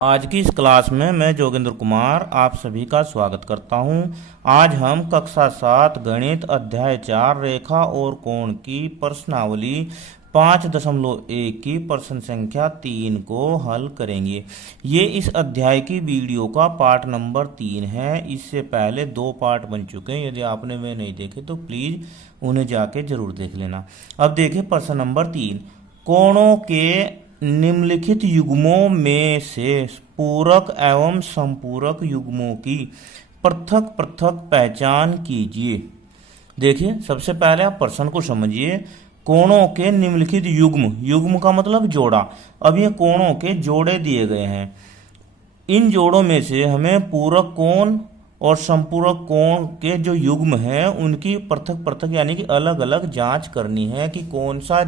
आज की इस क्लास में मैं जोगेंद्र कुमार आप सभी का स्वागत करता हूं। आज हम कक्षा 7 गणित अध्याय 4 रेखा और कोण की प्रश्नावली 5.1 की प्रश्न संख्या 3 को हल करेंगे। ये इस अध्याय की वीडियो का पार्ट नंबर 3 है। इससे पहले 2 पार्ट बन चुके हैं। यदि आपने वे नहीं देखे तो प्लीज़ उन्हें जाके जरूर देख लेना। अब देखिए प्रश्न नंबर 3। कोणों के निम्नलिखित युग्मों में से पूरक एवं संपूरक युग्मों की पृथक पृथक पहचान कीजिए। देखिए सबसे पहले आप प्रश्न को समझिए। कोणों के निम्नलिखित युग्म, युग्म का मतलब जोड़ा। अब ये कोणों के जोड़े दिए गए हैं। इन जोड़ों में से हमें पूरक कोण और संपूरक कोण के जो युग्म हैं उनकी पृथक पृथक यानी कि अलग अलग जांच करनी है कि कौन सा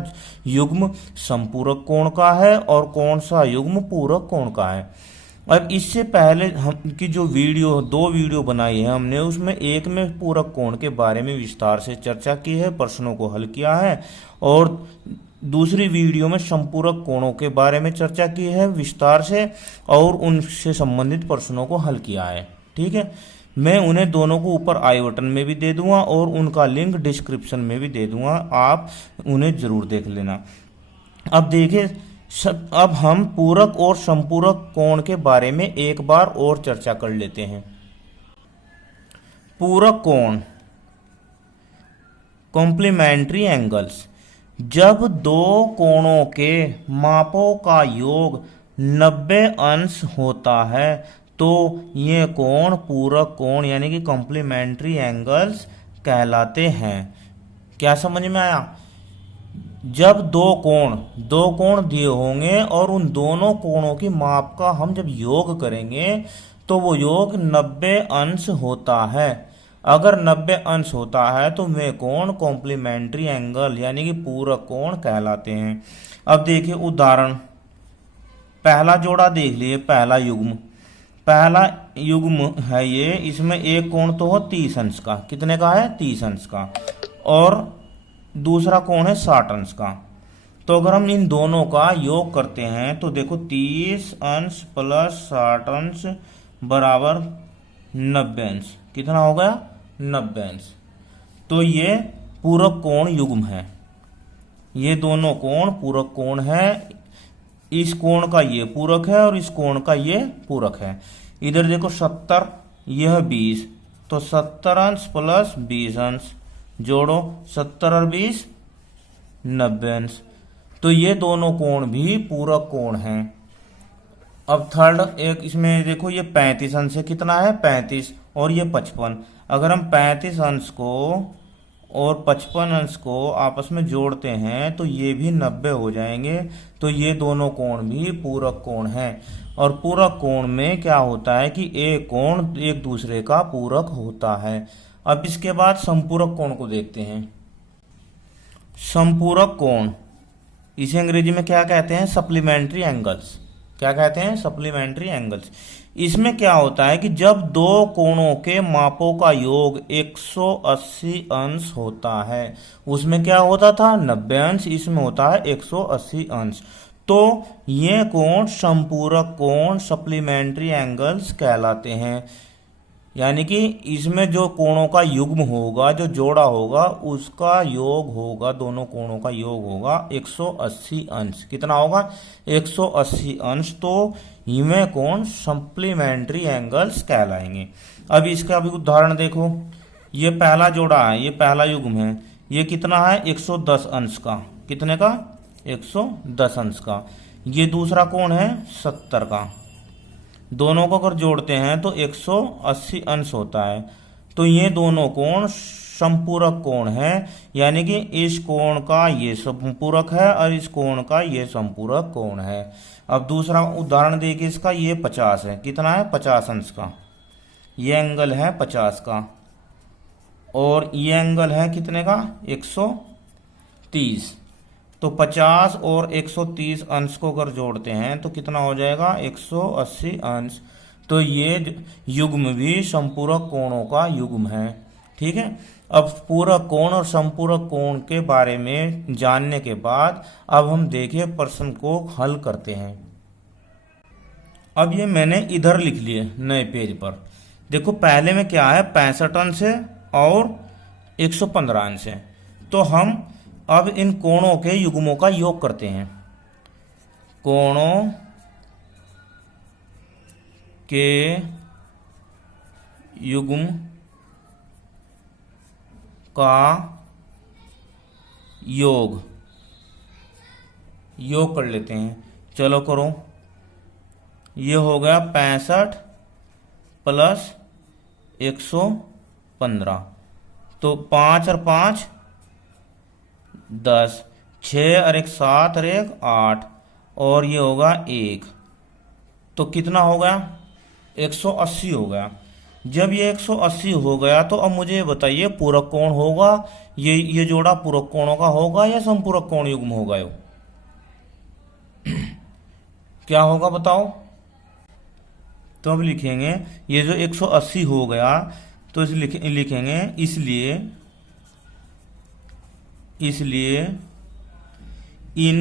युग्म संपूरक कोण का है और कौन सा युग्म पूरक कोण का है। अब इससे पहले हम की जो दो वीडियो बनाई है हमने, उसमें एक में पूरक कोण के बारे में विस्तार से चर्चा की है, प्रश्नों को हल किया है, और दूसरी वीडियो में संपूरक कोणों के बारे में चर्चा की है विस्तार से और उनसे संबंधित प्रश्नों को हल किया है। ठीक है, मैं उन्हें दोनों को ऊपर आई बटन में भी दे दूंगा और उनका लिंक डिस्क्रिप्शन में भी दे दूंगा, आप उन्हें जरूर देख लेना। अब देखिए, अब हम पूरक और संपूरक कोण के बारे में एक बार और चर्चा कर लेते हैं। पूरक कोण, कॉम्प्लीमेंट्री एंगल्स। जब दो कोणों के मापों का योग 90 अंश होता है तो ये कोण पूरक कोण यानी कि कॉम्प्लीमेंट्री एंगल्स कहलाते हैं। क्या समझ में आया? जब दो कोण दिए होंगे और उन दोनों कोणों की माप का हम जब योग करेंगे तो वो योग 90 अंश होता है। अगर 90 अंश होता है तो वे कोण कॉम्प्लीमेंट्री एंगल यानी कि पूरक कोण कहलाते हैं। अब देखिए उदाहरण, पहला जोड़ा देख लिए, पहला युग्म है ये। इसमें एक कोण तो हो 30 अंश का, कितने का है? 30 अंश का, और दूसरा कोण है 60 अंश का। तो अगर हम इन दोनों का योग करते हैं तो देखो 30 अंश प्लस 60 अंश बराबर 90 अंश। कितना हो गया? 90 अंश। तो ये पूरक कोण युग्म है। ये दोनों कोण पूरक कोण है। इस कोण का ये पूरक है और इस कोण का ये पूरक है। इधर देखो 70, यह 20, तो 70 अंश प्लस 20 अंश जोड़ो, 70 और 20 90 अंश। तो ये दोनों कोण भी पूरक कोण हैं। अब थर्ड एक इसमें देखो, ये 35 अंश है, कितना है? 35, और ये 55। अगर हम 35 अंश को और 55 अंश को आपस में जोड़ते हैं तो ये भी 90 हो जाएंगे। तो ये दोनों कोण भी पूरक कोण हैं। और पूरक कोण में क्या होता है कि एक कोण एक दूसरे का पूरक होता है। अब इसके बाद संपूरक कोण को देखते हैं। संपूरक कोण, इसे अंग्रेजी में क्या कहते हैं? Supplementary angles. क्या कहते हैं? Supplementary angles. इसमें क्या होता है कि जब दो कोणों के मापों का योग 180 अंश होता है, उसमें क्या होता था? 90 अंश, इसमें होता है 180 अंश। तो ये कोण संपूरक कोण सप्लीमेंट्री एंगल्स कहलाते हैं। यानी कि इसमें जो कोणों का युग्म होगा, जो जोड़ा होगा, उसका योग होगा, दोनों कोणों का योग होगा 180 अंश। कितना होगा? 180 अंश। तो इनमें कोण सप्लीमेंट्री एंगल्स कहलाएंगे। अब इसका भी उदाहरण देखो, ये पहला जोड़ा है, ये पहला युग्म है, ये कितना है? 110 अंश का। कितने का? 110 अंश का। ये दूसरा कोण है 70 का। दोनों को अगर जोड़ते हैं तो 180 अंश होता है। तो ये दोनों कोण संपूरक कोण है, यानी कि इस कोण का ये संपूरक है और इस कोण का ये संपूरक कोण है। अब दूसरा उदाहरण देखिए इसका, ये 50 है, कितना है? 50 अंश का। ये एंगल है 50 का, और ये एंगल है कितने का? 130। तो 50 और 130 अंश को अगर जोड़ते हैं तो कितना हो जाएगा? 180 अंश। तो ये युग्म भी संपूरक कोणों का युग्म है। ठीक है, अब पूरक कोण और संपूरक कोण के बारे में जानने के बाद अब हम देखिए प्रश्न को हल करते हैं। अब ये मैंने इधर लिख लिए नए पेज पर। देखो पहले में क्या है, 65 अंश है और 115 अंश है। तो हम अब इन कोणों के युग्मों का योग करते हैं। कोणों के युग्म का योग कर लेते हैं। चलो करो। ये हो गया 65 प्लस 115। तो 5 और 5 10, 6 और 1 7 और 1 8, और ये होगा 1। तो कितना हो गया, 180 हो गया। जब ये 180 हो गया तो अब मुझे ये बताइए पूरक कोण होगा, ये जोड़ा पूरक कोणों का होगा या समपूरक कोण युग्म होगा? ये क्या होगा बताओ? तो अब लिखेंगे ये जो 180 हो गया तो लिखेंगे इसलिए इन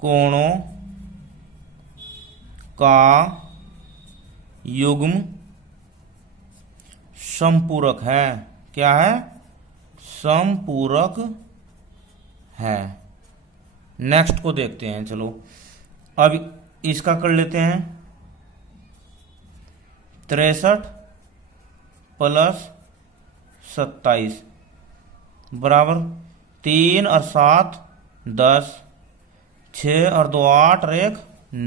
कोणों का युग्म समपूरक है। क्या है? समपूरक है। नेक्स्ट को देखते हैं। चलो अब इसका कर लेते हैं। 63 प्लस 27 बराबर 3 और 7 10, 6 और 2 8 और 1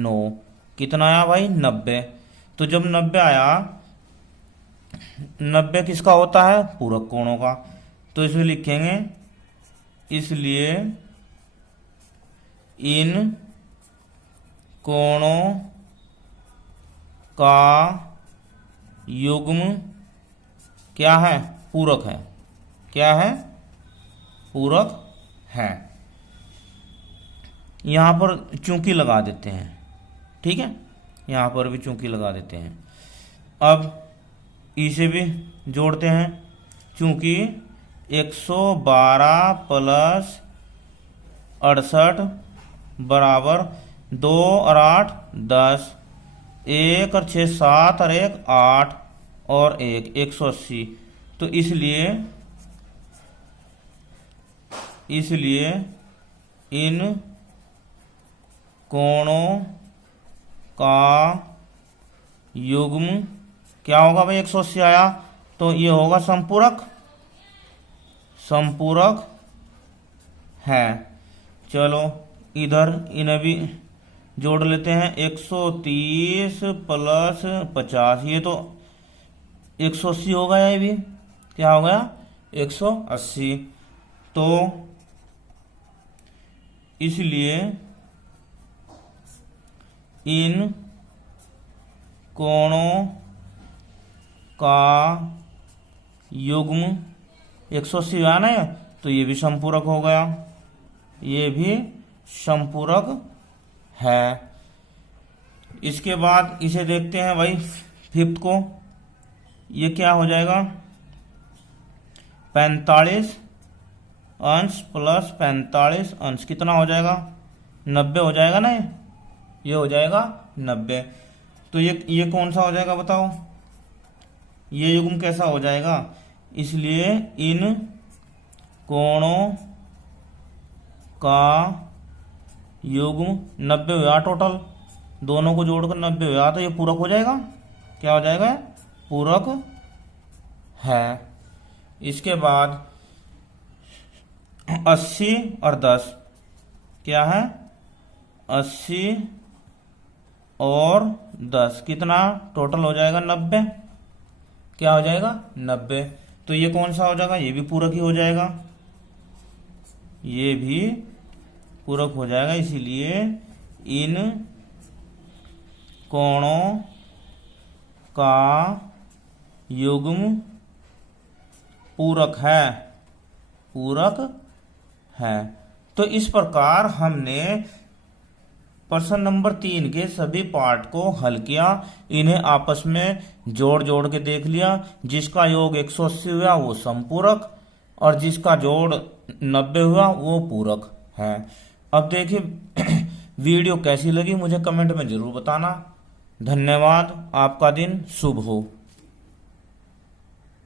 9। कितना आया भाई? 90। तो जब 90 आया, 90 किसका होता है? पूरक कोणों का। तो इसमें लिखेंगे इसलिए इन कोणों का युग्म क्या है? पूरक है। क्या है? पूरक है। यहां पर चूंकि लगा देते हैं। ठीक है, यहां पर भी चूंकि लगा देते हैं। अब इसे भी जोड़ते हैं। चूंकि 112 प्लस 68 बराबर 2 और 8 10, 1 और 6 7 और 1 8 और 1 180। तो इसलिए इन कोणों का युग्म क्या होगा भाई? 180 आया तो ये होगा समपूरक है। चलो इधर इन्हें भी जोड़ लेते हैं। 130 प्लस 50, ये तो 180 हो गया। ये भी क्या हो गया? 180। तो इसलिए इन कोणों का युग्म 180 आना है तो ये भी समपूरक हो गया। ये भी समपूरक है। इसके बाद इसे देखते हैं भाई 5th को। ये क्या हो जाएगा? 45 अंश प्लस 45 अंश कितना हो जाएगा? 90 हो जाएगा ना? ये हो जाएगा 90। तो ये कौन सा हो जाएगा बताओ? ये युग्म कैसा हो जाएगा? इसलिए इन कोणों का युग्म 90 हुआ टोटल, दोनों को जोड़कर 90 हुआ, तो ये पूरक हो जाएगा। क्या हो जाएगा? पूरक है। इसके बाद 80 और 10 क्या है? 80 और 10 कितना टोटल हो जाएगा? 90। क्या हो जाएगा? 90। तो ये कौन सा हो जाएगा? ये भी पूरक ही हो जाएगा। ये भी पूरक हो जाएगा। इसीलिए इन कोणों का युग्म पूरक है। पूरक है। तो इस प्रकार हमने प्रश्न नंबर 3 के सभी पार्ट को हल किया। इन्हें आपस में जोड़ जोड़ के देख लिया। जिसका योग 180 हुआ वो समपूरक, और जिसका जोड़ 90 हुआ वो पूरक है। अब देखिए वीडियो कैसी लगी मुझे कमेंट में जरूर बताना। धन्यवाद। आपका दिन शुभ हो।